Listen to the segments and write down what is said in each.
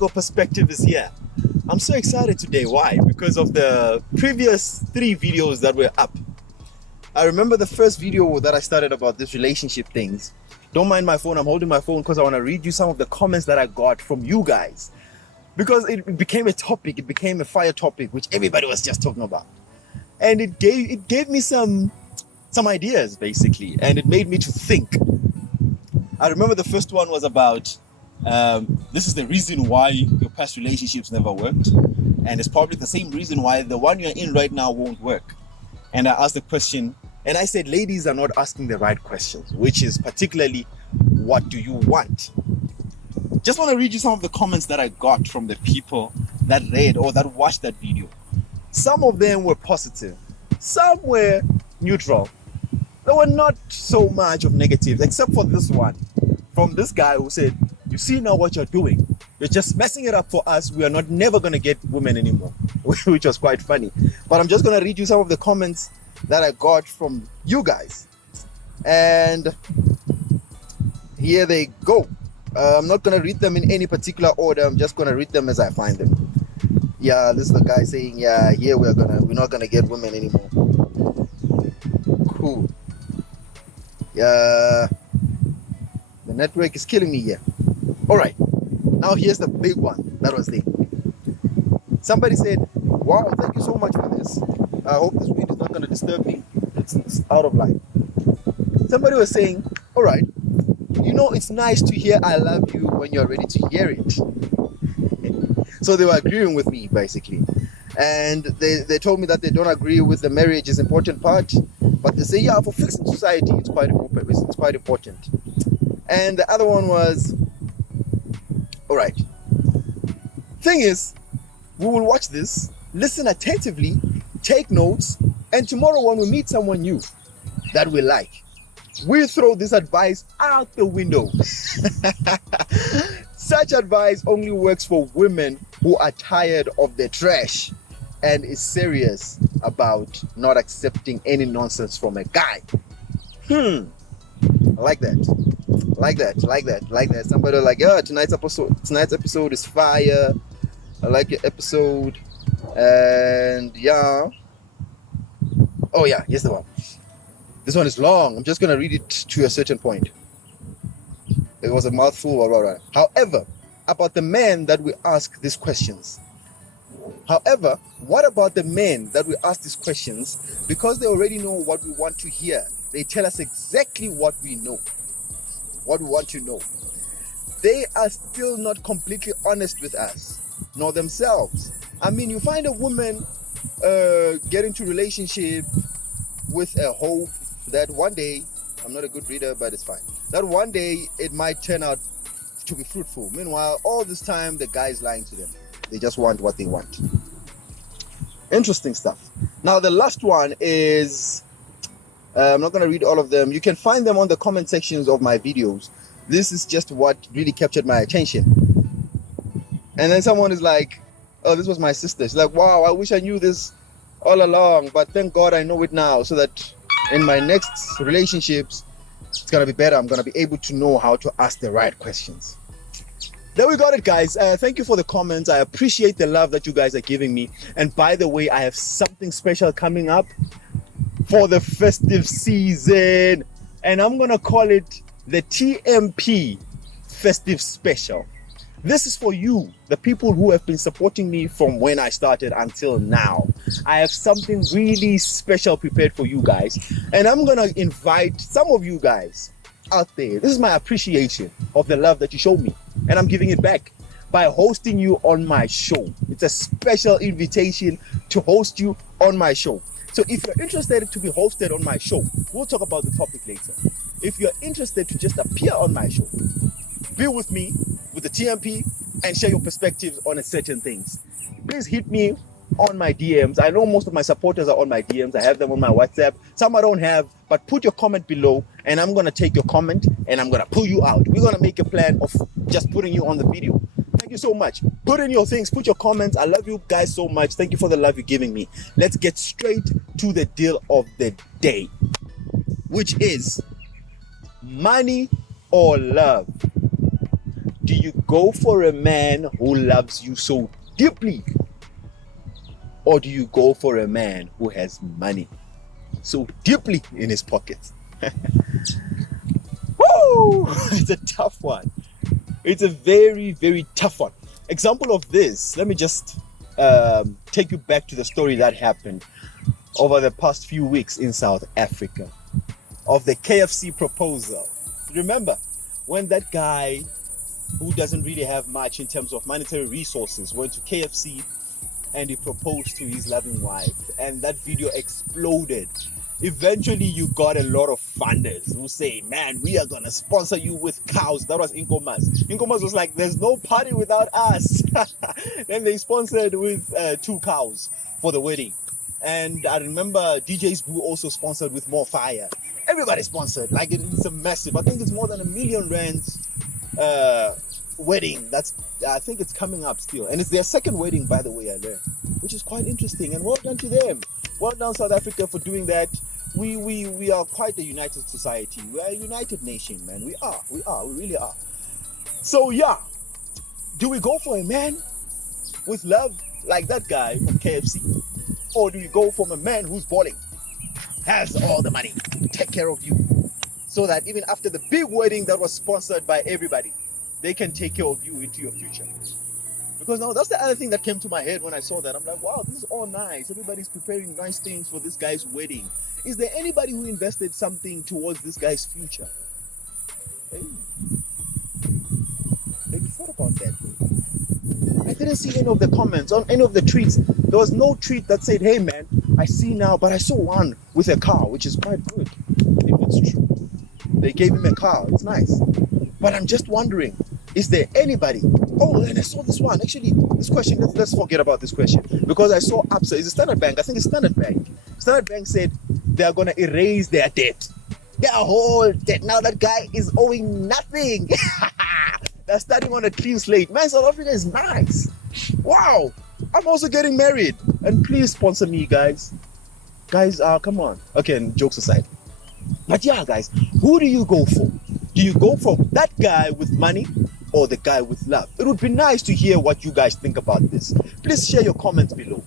Go Perspective is here. I'm so excited today. Why? Because of the previous 3 videos that were up. I remember the first video that I started about this relationship things. Don't mind my phone. I'm holding my phone because I want to read you some of the comments that I got from you guys. Because it became a topic. It became a fire topic, which everybody was just talking about. And it gave me some ideas, basically. And it made me to think. I remember the first one was about, this is the reason why your past relationships never worked. And it's probably the same reason why the one you're in right now won't work. And I asked the question, and I said, ladies are not asking the right questions, which is particularly, what do you want? Just want to read you some of the comments that I got from the people that read or that watched that video. Some of them were positive. Some were neutral. There were not so much of negatives, except for this one from this guy who said, you see now what you're doing. You're just messing it up for us. We are never going to get women anymore, which was quite funny. But I'm just going to read you some of the comments that I got from you guys. And here they go. I'm not going to read them in any particular order. I'm just going to read them as I find them. Yeah, this is the guy saying, yeah, here we're not going to get women anymore. Cool. Yeah, the network is killing me here. All right, now here's the big one that was there. Somebody said, wow, thank you so much for this. I hope this video is not going to disturb me. It's out of line. Somebody was saying, all right, you know, it's nice to hear I love you when you're ready to hear it. So they were agreeing with me, basically. And they told me that they don't agree with the marriage is important part, but they say, yeah, for fixing society, it's quite important. And the other one was, all right, thing is, we will watch this, listen attentively, take notes, and tomorrow when we meet someone new that we like, we throw this advice out the window. Such advice only works for women who are tired of the trash and is serious about not accepting any nonsense from a guy. I like that. Like that. Somebody like, yeah, tonight's episode is fire. I like your episode. And yeah. Oh yeah, here's the one. This one is long. I'm just gonna read it to a certain point. It was a mouthful. However, about the men that we ask these questions. However, what about the men that we ask these questions? Because they already know what we want to hear. They tell us exactly what we know. What we want to know. They are still not completely honest with us, nor themselves. I mean, you find a woman get into relationship with a hope that one day, I'm not a good reader, but it's fine, that one day it might turn out to be fruitful. Meanwhile, all this time the guy is lying to them. They just want what they want. Interesting stuff. Now the last one is, I'm not going to read all of them. You can find them on the comment sections of my videos. This is just what really captured my attention. And then someone is like, oh, this was my sister. She's like, wow, I wish I knew this all along, but thank God I know it now, so that in my next relationships, it's going to be better. I'm going to be able to know how to ask the right questions. There we got it, guys. Thank you for the comments. I appreciate the love that you guys are giving me. And by the way, I have something special coming up for the festive season. And I'm going to call it the TMP Festive Special. This is for you, the people who have been supporting me from when I started until now. I have something really special prepared for you guys. And I'm going to invite some of you guys out there. This is my appreciation of the love that you showed me. And I'm giving it back by hosting you on my show. It's a special invitation to host you on my show. So if you're interested to be hosted on my show, we'll talk about the topic later. If you're interested to just appear on my show, be with me with the TMP and share your perspectives on certain things, please hit me on my DMs. I know most of my supporters are on my DMs. I have them on my WhatsApp. Some I don't have, but put your comment below and I'm going to take your comment and I'm going to pull you out. We're going to make a plan of just putting you on the video. Thank you so much. Put in your things, put your comments. I love you guys so much. Thank you for the love you're giving me. Let's get straight to the deal of the day, which is money or love. Do you go for a man who loves you so deeply? Or do you go for a man who has money so deeply in his pockets? Woo! It's a tough one. It's a very, very tough one. Example of this, let me just take you back to the story that happened over the past few weeks in South Africa of the KFC proposal. Remember when that guy who doesn't really have much in terms of monetary resources went to KFC and he proposed to his loving wife, and that video exploded. Eventually you got a lot of funders who say, man, we are gonna sponsor you with cows. That was Inkomas. Inkomas was like, there's no party without us. Then they sponsored with 2 cows for the wedding. And I remember DJ's Boo also sponsored with more fire. Everybody sponsored, like it's a massive, I think it's more than R1 million wedding. I think it's coming up still, and it's their second wedding, by the way, I learned, which is quite interesting. And well done to them. Well done, South Africa, for doing that. We are quite a united society. We are a united nation, man. We really are. So yeah, do we go for a man with love like that guy from KFC, or do you go from a man who's balling, has all the money, take care of you, so that even after the big wedding that was sponsored by everybody, they can take care of you into your future? Because now that's the other thing that came to my head when I saw that. I'm like, wow, this is all nice. Everybody's preparing nice things for this guy's wedding. Is there anybody who invested something towards this guy's future? Hey, have you thought about that? I didn't see any of the comments on any of the tweets. There was no tweet that said, hey man, I see now, but I saw one with a car, which is quite good, if it's true. They gave him a car, it's nice. But I'm just wondering, is there anybody? Oh, and I saw this one. Actually, this question, let's forget about this question. Because I saw Absa, is it Standard Bank? I think it's Standard Bank. Standard Bank said they're going to erase their debt. Their whole debt. Now that guy is owing nothing. They're starting on a clean slate. Man, South Africa is nice. Wow. I'm also getting married. And please sponsor me, guys. Guys, come on. Okay, and jokes aside. But yeah, guys, who do you go for? Do you go for that guy with money or the guy with love? It would be nice to hear what you guys think about this. Please share your comments below.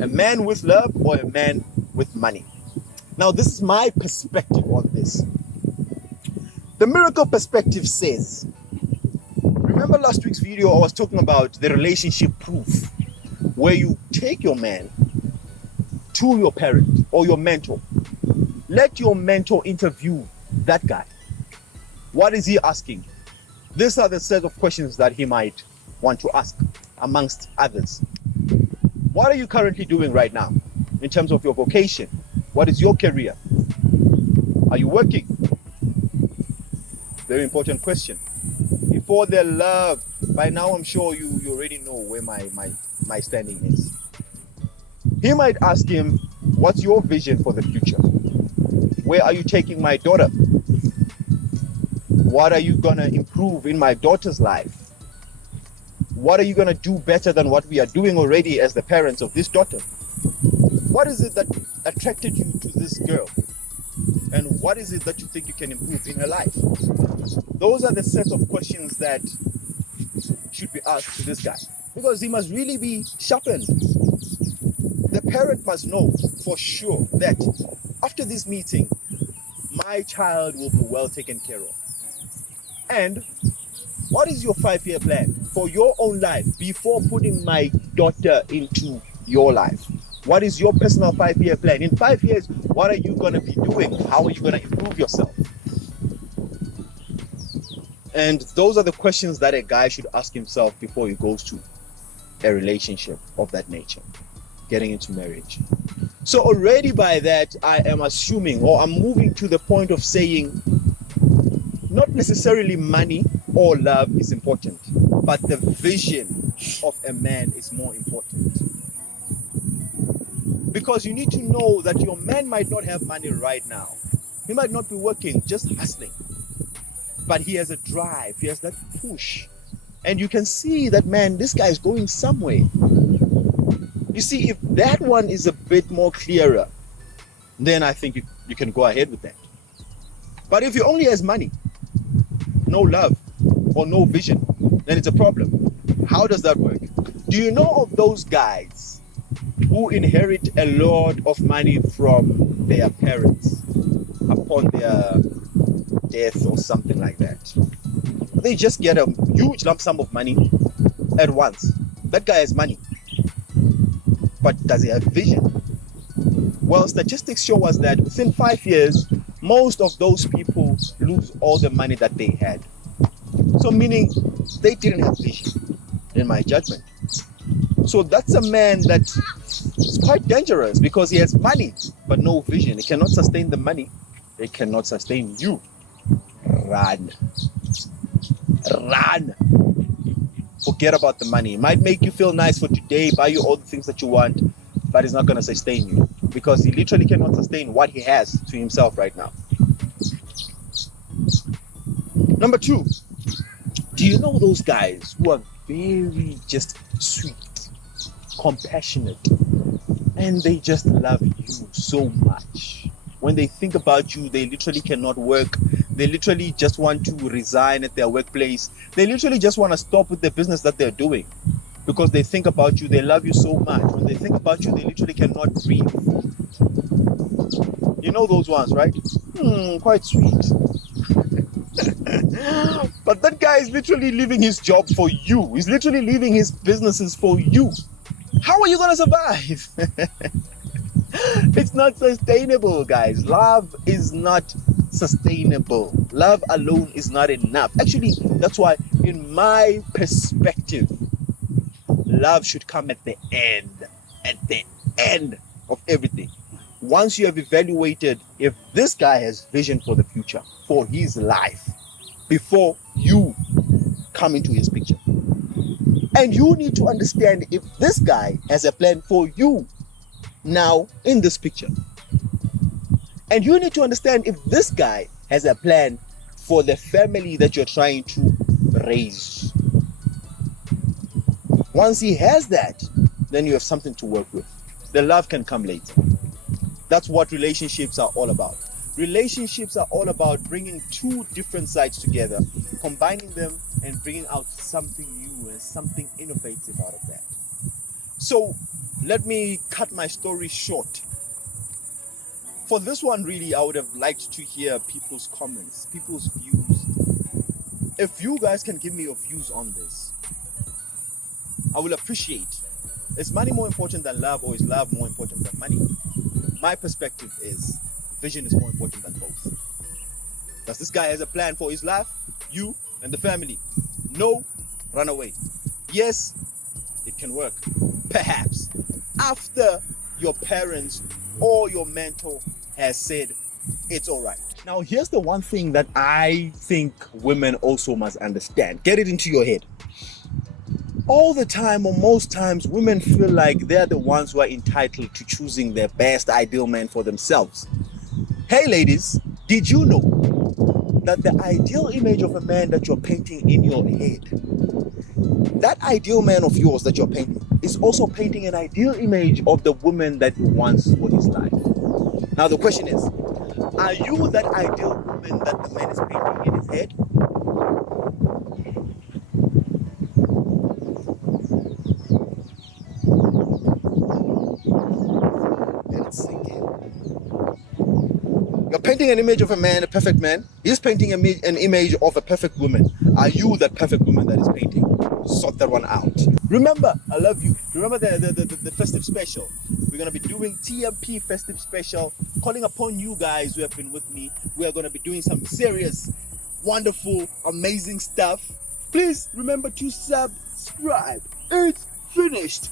A man with love or a man with money? Now, this is my perspective on this. The miracle perspective says, remember last week's video, I was talking about the relationship proof, where you take your man to your parent or your mentor. Let your mentor interview that guy. What is he asking? These are the set of questions that he might want to ask, amongst others. What are you currently doing right now in terms of your vocation? What is your career? Are you working? Very important question. Before the love, by now I'm sure you already know where my standing is. He might ask him, what's your vision for the future? Where are you taking my daughter? What are you going to improve in my daughter's life? What are you going to do better than what we are doing already as the parents of this daughter? What is it that attracted you to this girl? And what is it that you think you can improve in her life? Those are the set of questions that should be asked to this guy, because he must really be sharpened. The parent must know for sure that after this meeting, my child will be well taken care of. And what is your 5-year plan for your own life before putting my daughter into your life? What is your personal 5-year plan? In 5 years, what are you going to be doing? How are you going to improve yourself? And those are the questions that a guy should ask himself before he goes to a relationship of that nature, getting into marriage. So already by that, I am assuming, or I'm moving to the point of saying, not necessarily money or love is important, but the vision of a man is more important. Because you need to know that your man might not have money right now. He might not be working, just hustling. But he has a drive, he has that push. And you can see that, man, this guy is going somewhere. You see, if that one is a bit more clearer, then I think you can go ahead with that. But if he only has money, no love, or no vision, then it's a problem. How does that work? Do you know of those guys who inherit a lot of money from their parents upon their death or something like that? They just get a huge lump sum of money at once. That guy has money, but does he have vision? Well, statistics show us that within 5 years, most of those people lose all the money that they had. So meaning they didn't have vision, in my judgment. So that's a man that is quite dangerous because he has money but no vision. He cannot sustain the money. He cannot sustain you. Run. Run. Forget about the money. It might make you feel nice for today, buy you all the things that you want, but it's not going to sustain you because he literally cannot sustain what he has to himself right now. Number 2, do you know those guys who are very just sweet, compassionate, and they just love you so much? When they think about you, they literally cannot work. They literally just want to resign at their workplace. They literally just want to stop with the business that they're doing because they think about you. They love you so much. When they think about you, they literally cannot breathe. You know those ones, right? Quite sweet. But that guy is literally leaving his job for you. He's literally leaving his businesses for you. How are you going to survive? It's not sustainable, guys. Love is not sustainable. Love alone is not enough. Actually, that's why, in my perspective, love should come at the end. At the end of everything. Once you have evaluated if this guy has vision for the future, for his life, before you come into his picture. And you need to understand if this guy has a plan for you now in this picture. And you need to understand if this guy has a plan for the family that you're trying to raise. Once he has that, then you have something to work with. The love can come later. That's what relationships are all about. Relationships are all about bringing two different sides together, combining them and bringing out something new and something innovative out of that. So let me cut my story short. For this one, really, I would have liked to hear people's comments, people's views. If you guys can give me your views on this, I will appreciate. Is money more important than love, or is love more important than money? My perspective is vision is more important than both. Does this guy has a plan for his life, you and the family? No, run away. Yes, it can work. Perhaps after your parents or your mentor has said it's all right. Now, here's the one thing that I think women also must understand. Get it into your head. All the time, or most times, women feel like they're the ones who are entitled to choosing their best ideal man for themselves. Hey ladies, did you know that the ideal image of a man that you're painting in your head, that ideal man of yours that you're painting, is also painting an ideal image of the woman that he wants for his life? Now the question is, are you that ideal woman that the man is painting in his head? You're painting an image of a man, a perfect man. He's painting an image of a perfect woman. Are you that perfect woman that is painting? Sort that one out. Remember, I love you. Remember the festive special. We're going to be doing TMP festive special, calling upon you guys who have been with me. We are going to be doing some serious, wonderful, amazing stuff. Please remember to subscribe. It's finished.